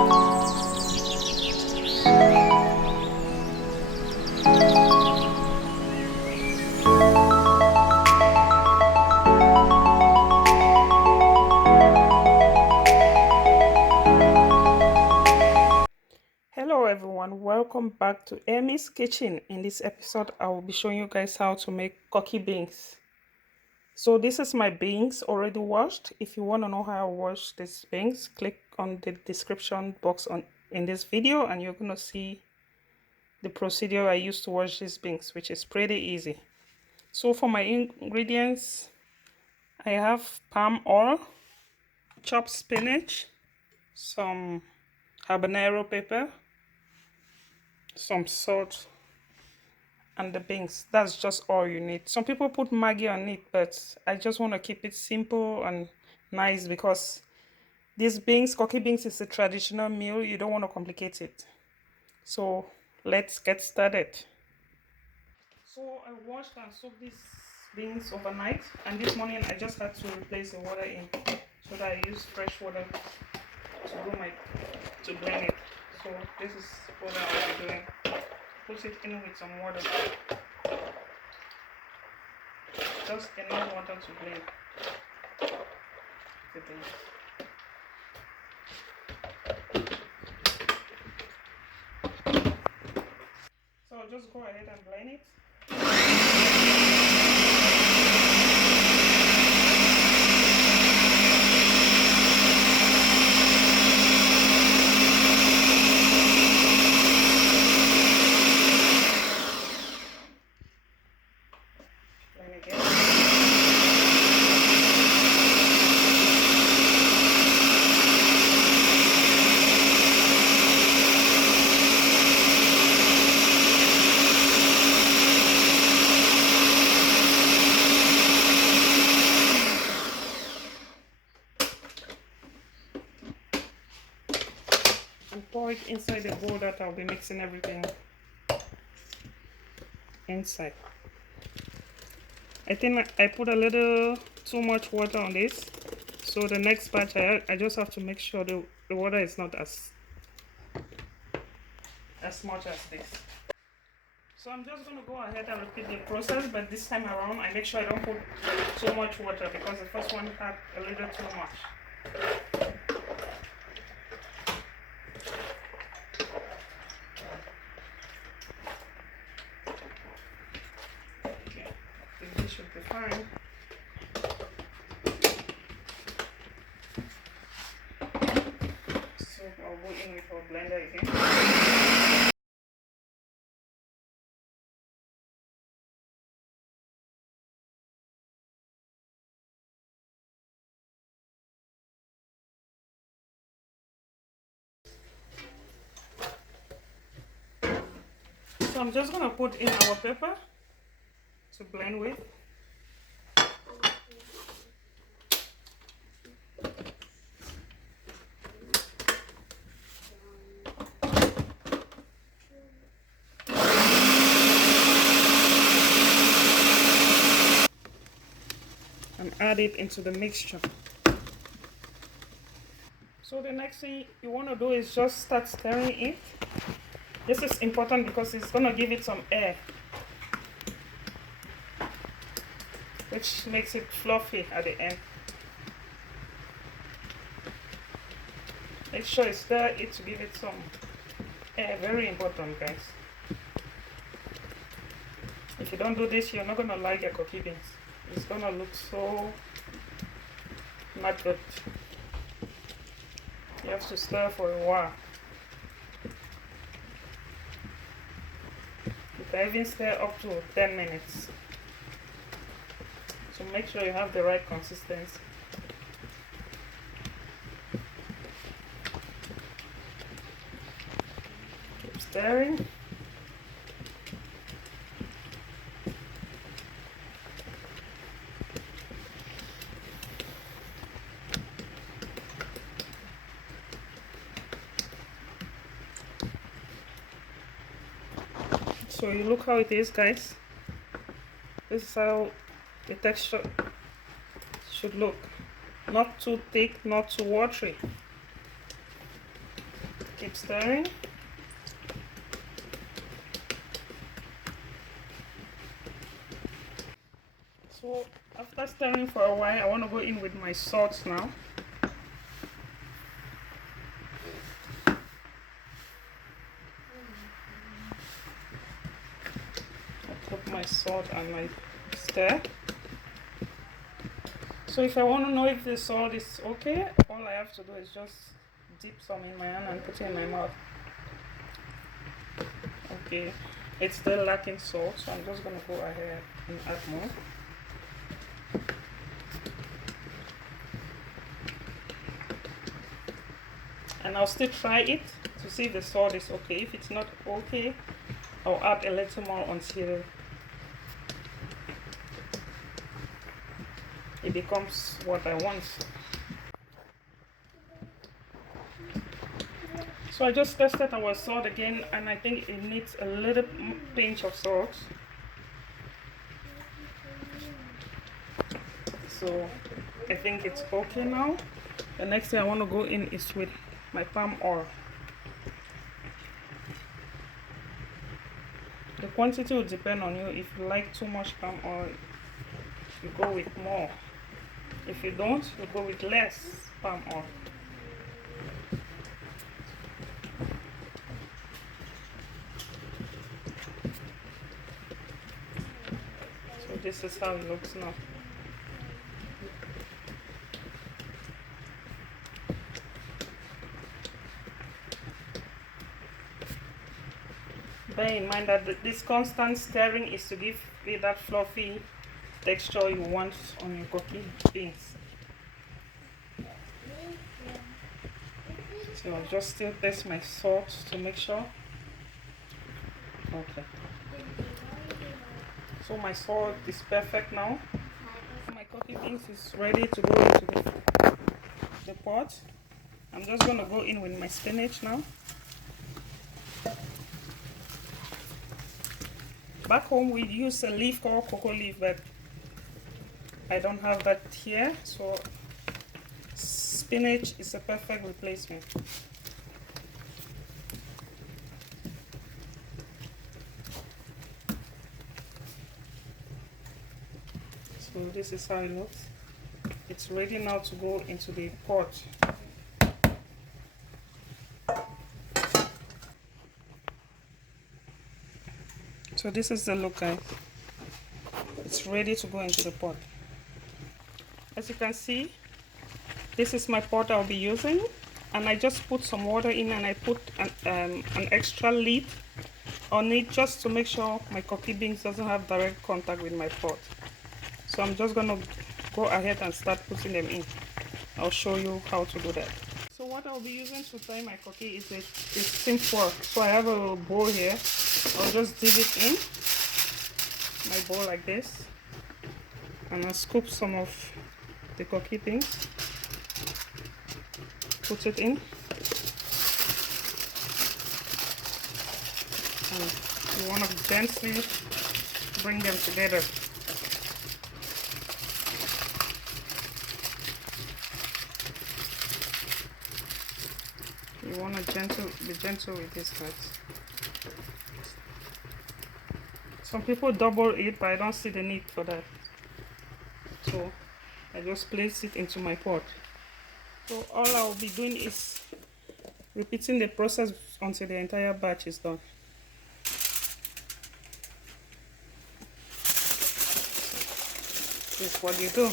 Hello everyone, welcome back to Emmy's kitchen. In this episode I will be showing you guys how to make Koki beans. So this is my beans already washed. If you want to know how I wash these beans, click on the description box in this video and you're going to see the procedure I used to wash these beans, which is pretty easy. So for my ingredients, I have palm oil, chopped spinach, some habanero pepper, some salt, and the beans. That's just all you need. Some people put Maggi on it, but I just want to keep it simple and nice because these beans, Koki beans, is a traditional meal. You don't want to complicate it. So let's get started. So I washed and soaked these beans overnight, and this morning I just had to replace the water in so that I use fresh water to blend it. So this is what I'll be doing. Put it in with some water. Just enough water to blend the beans. So I'll just go ahead and blend it. Blend again. And pour it inside the bowl that I'll be mixing everything inside. I think I put a little too much water on this, so the next batch I just have to make sure the water is not as much as this. So I'm just going to go ahead and repeat the process, but this time around I make sure I don't put too much water because the first one had a little too much. This should be fine. So I'll go in with our blender again. So I'm just going to put in our pepper to blend with. And add it into the mixture. So the next thing you want to do is just start stirring it. This is important because it's going to give it some air, which makes it fluffy at the end. Make sure you stir it to give it some air. Very important, guys. If you don't do this, you're not going to like your Koki beans. It's going to look so not good. You have to stir for a while. You can even stir up to 10 minutes. So make sure you have the right consistency. Keep stirring. So you look how it is, guys. This is how the texture should look. Not too thick, not too watery. Keep stirring. So after stirring for a while, I want to go in with my salt now. I'll put my salt and my stir. So if I want to know if the salt is okay, all I have to do is just dip some in my hand and put it in my mouth. Okay, it's still lacking salt, so I'm just gonna go ahead and add more. And I'll still try it to see if the salt is okay. If it's not okay, I'll add a little more until it becomes what I want. So I just tested our salt again, and I think it needs a little pinch of salt. So I think it's okay now. The next thing I want to go in is with my palm oil. The quantity will depend on you. If you like too much palm oil, you go with more. If you don't, you go with less palm oil. So this is how it looks now. Bear in mind that this constant stirring is to give it that fluffy texture you want on your Koki beans. So I'll just still test my salt to make sure. Okay. So my salt is perfect now. My Koki beans is ready to go into the pot. I'm just going to go in with my spinach now. Back home we use a leaf called cocoa leaf, but I don't have that here, so spinach is a perfect replacement. So this is how it looks. It's ready now to go into the pot. So this is the look, guys. It's ready to go into the pot. As you can see, this is my pot I'll be using, and I just put some water in, and I put an extra lid on it just to make sure my Koki beans doesn't have direct contact with my pot. So I'm just gonna go ahead and start putting them in. I'll show you how to do that. So what I'll be using to fry my Koki is a steam fork. So I have a bowl here. I'll just dip it in my bowl like this, and I'll scoop some of the Koki beans, put it in, and you want to gently bring them together. You want to be gentle with this, guys. Some people double it, but I don't see the need for that. So I just place it into my pot. So all I'll be doing is repeating the process until the entire batch is done. This is what you do.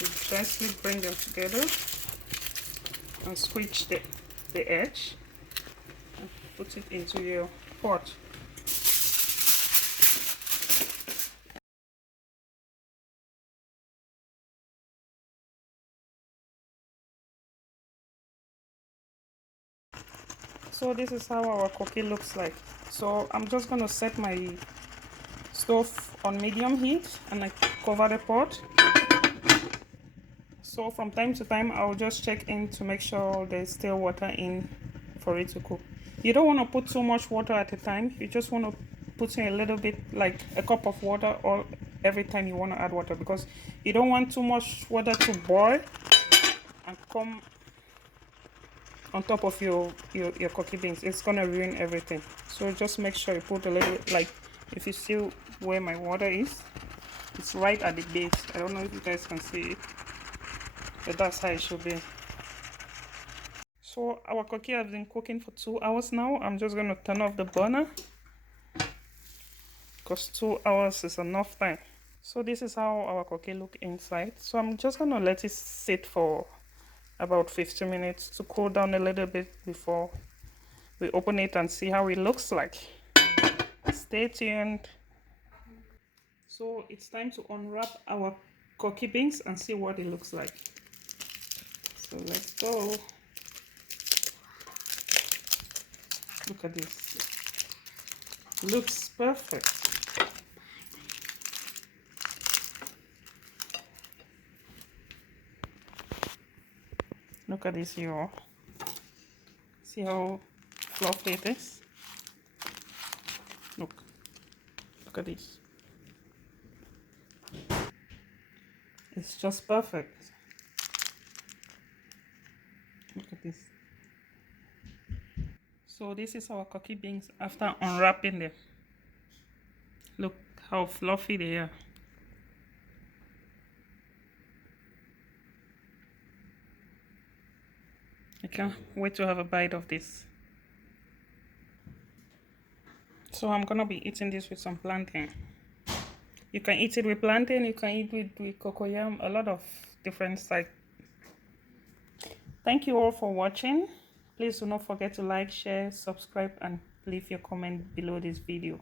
You gently bring them together and squeeze the edge. Put it into your pot. So this is how our Koki looks like. So I'm just going to set my stove on medium heat, and I cover the pot. So from time to time I'll just check in to make sure there's still water in for it to cook. You don't want to put too much water at a time. You just want to put in a little bit, like a cup of water, or every time you want to add water, because you don't want too much water to boil and come on top of your Koki beans. It's gonna ruin everything. So just make sure you put a little, like, if you see where my water is, it's right at the base. I don't know if you guys can see it, but that's how it should be. So our Koki has been cooking for 2 hours now. I'm just gonna turn off the burner because 2 hours is enough time. So this is how our Koki look inside. So I'm just gonna let it sit for about 15 minutes to cool down a little bit before we open it and see how it looks like. Stay tuned. So it's time to unwrap our Koki beans and see what it looks like. So let's go. Look at this. Looks perfect. Look at this, y'all. See how fluffy it is? Look at this. It's just perfect. Look at this. So this is our Koki beans after unwrapping them. Look how fluffy they are. I can't wait to have a bite of this. So I'm gonna be eating this with some plantain. You can eat it with plantain, you can eat it with cocoyam, a lot of different types. Thank you all for watching. Please do not forget to like, share, subscribe, and leave your comment below this video.